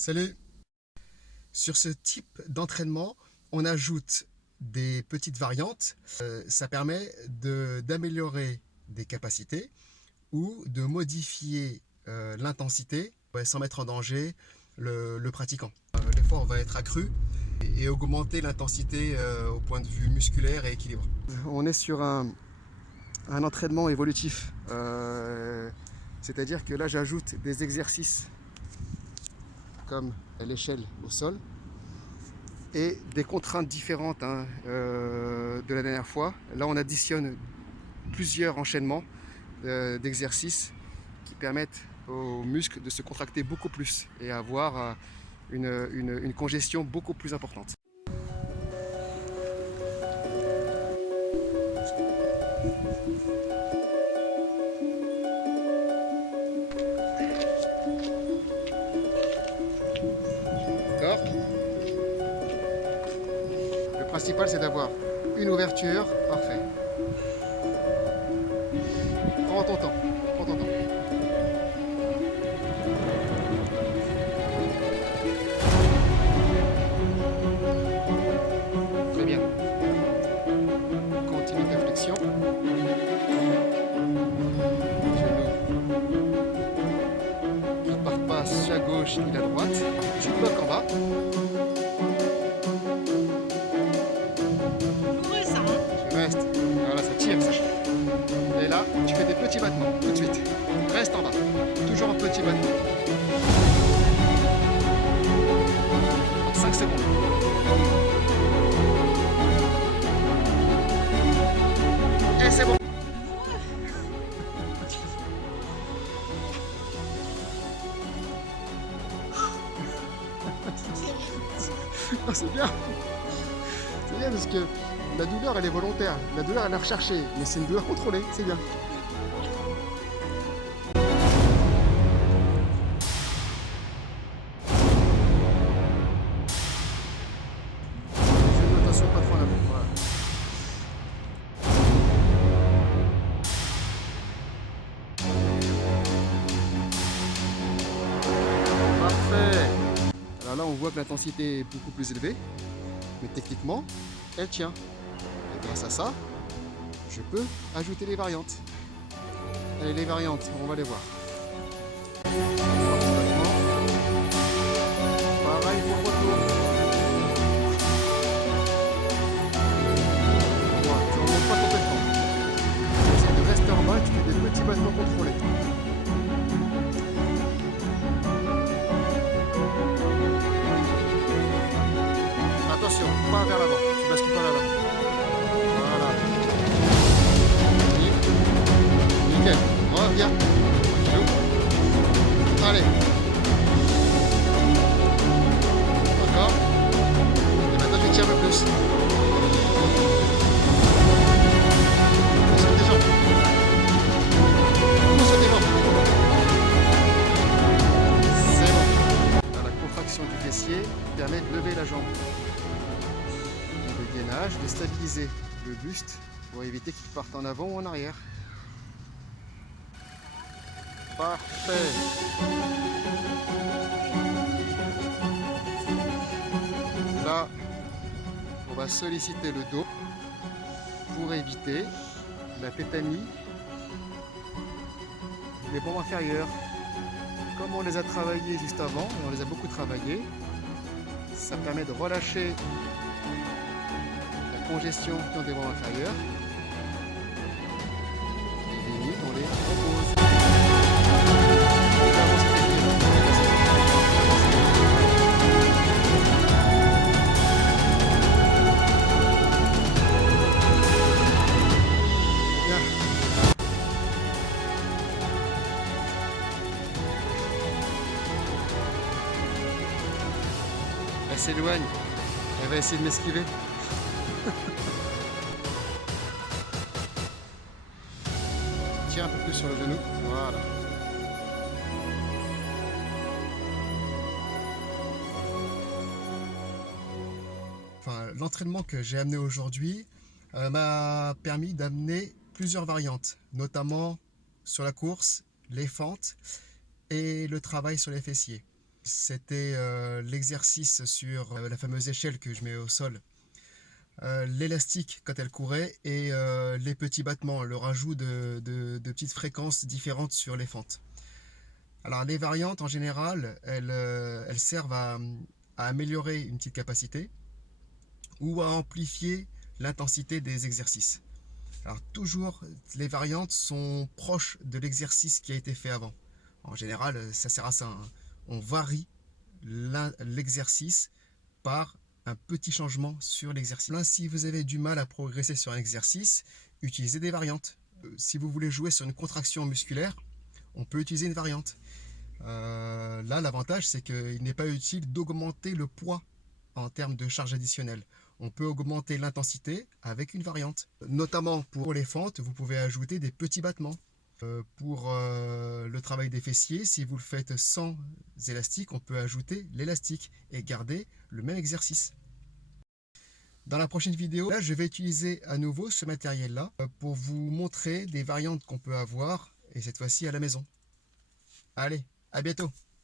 Salut! Sur ce type d'entraînement, on ajoute des petites variantes. Ça permet d'améliorer des capacités ou de modifier l'intensité sans mettre en danger le pratiquant. L'effort va être accru et augmenter l'intensité au point de vue musculaire et équilibre. On est sur un entraînement évolutif, c'est-à-dire que là j'ajoute des exercices comme l'échelle au sol et des contraintes différentes de la dernière fois. Là on additionne plusieurs enchaînements d'exercices qui permettent aux muscles de se contracter beaucoup plus et avoir une congestion beaucoup plus importante. D'accord ? Le principal c'est d'avoir une ouverture, parfait. Prends ton temps, prends ton temps. Très bien. Continue ta flexion. Qui ne part pas ni à gauche ni à droite. Tu bloques en bas. Tu restes. Voilà, ça tire ça. Et là, tu fais des petits battements tout de suite. Reste en bas. Toujours un petit battement. 5 secondes. Et c'est bon. C'est bien. C'est bien parce que la douleur elle est volontaire. La douleur elle est recherchée. Mais c'est une douleur contrôlée. C'est bien. Attention, pas trop en avant. Voilà. Parfait. Alors là, on voit que l'intensité est beaucoup plus élevée, mais techniquement, elle tient. Et grâce à ça, je peux ajouter les variantes. Allez, les variantes, on va les voir. Pareil pour le retour. Voilà, tu ne remontes pas complètement. Essaye de rester en bas, tu fais des petits battements contrôlés. Attention, pas vers l'avant, tu bascules pas vers l'avant. Voilà. Nickel. Reviens. Allez. Encore. Et maintenant tu tires un peu plus. Sur tes jambes. Sur tes jambes. C'est bon. La contraction du fessier permet de lever la jambe. Le gainage, de stabiliser le buste pour éviter qu'il parte en avant ou en arrière. Parfait. Là, on va solliciter le dos pour éviter la tétanie des membres inférieurs. Comme on les a travaillés juste avant, et on les a beaucoup travaillés, ça permet de relâcher la congestion dans des membres inférieurs. Et limite, on les repose. Elle s'éloigne, elle va essayer de m'esquiver. Tire un peu plus sur le genou, voilà. Enfin, l'entraînement que j'ai amené aujourd'hui m'a permis d'amener plusieurs variantes, notamment sur la course, les fentes et le travail sur les fessiers. C'était l'exercice sur la fameuse échelle que je mets au sol, l'élastique quand elle courait et les petits battements, le rajout de petites fréquences différentes sur les fentes. Alors les variantes en général, elles servent à améliorer une petite capacité ou à amplifier l'intensité des exercices. Alors toujours, les variantes sont proches de l'exercice qui a été fait avant. En général, ça sert à ça, hein. On varie l'exercice par un petit changement sur l'exercice. Là, si vous avez du mal à progresser sur un exercice, utilisez des variantes. Si vous voulez jouer sur une contraction musculaire, on peut utiliser une variante. Là, l'avantage, c'est qu'il n'est pas utile d'augmenter le poids en termes de charge additionnelle. On peut augmenter l'intensité avec une variante. Notamment pour les fentes, vous pouvez ajouter des petits battements. Pour le travail des fessiers, si vous le faites sans élastique, on peut ajouter l'élastique et garder le même exercice. Dans la prochaine vidéo, là, je vais utiliser à nouveau ce matériel-là pour vous montrer des variantes qu'on peut avoir, et cette fois-ci à la maison. Allez, à bientôt!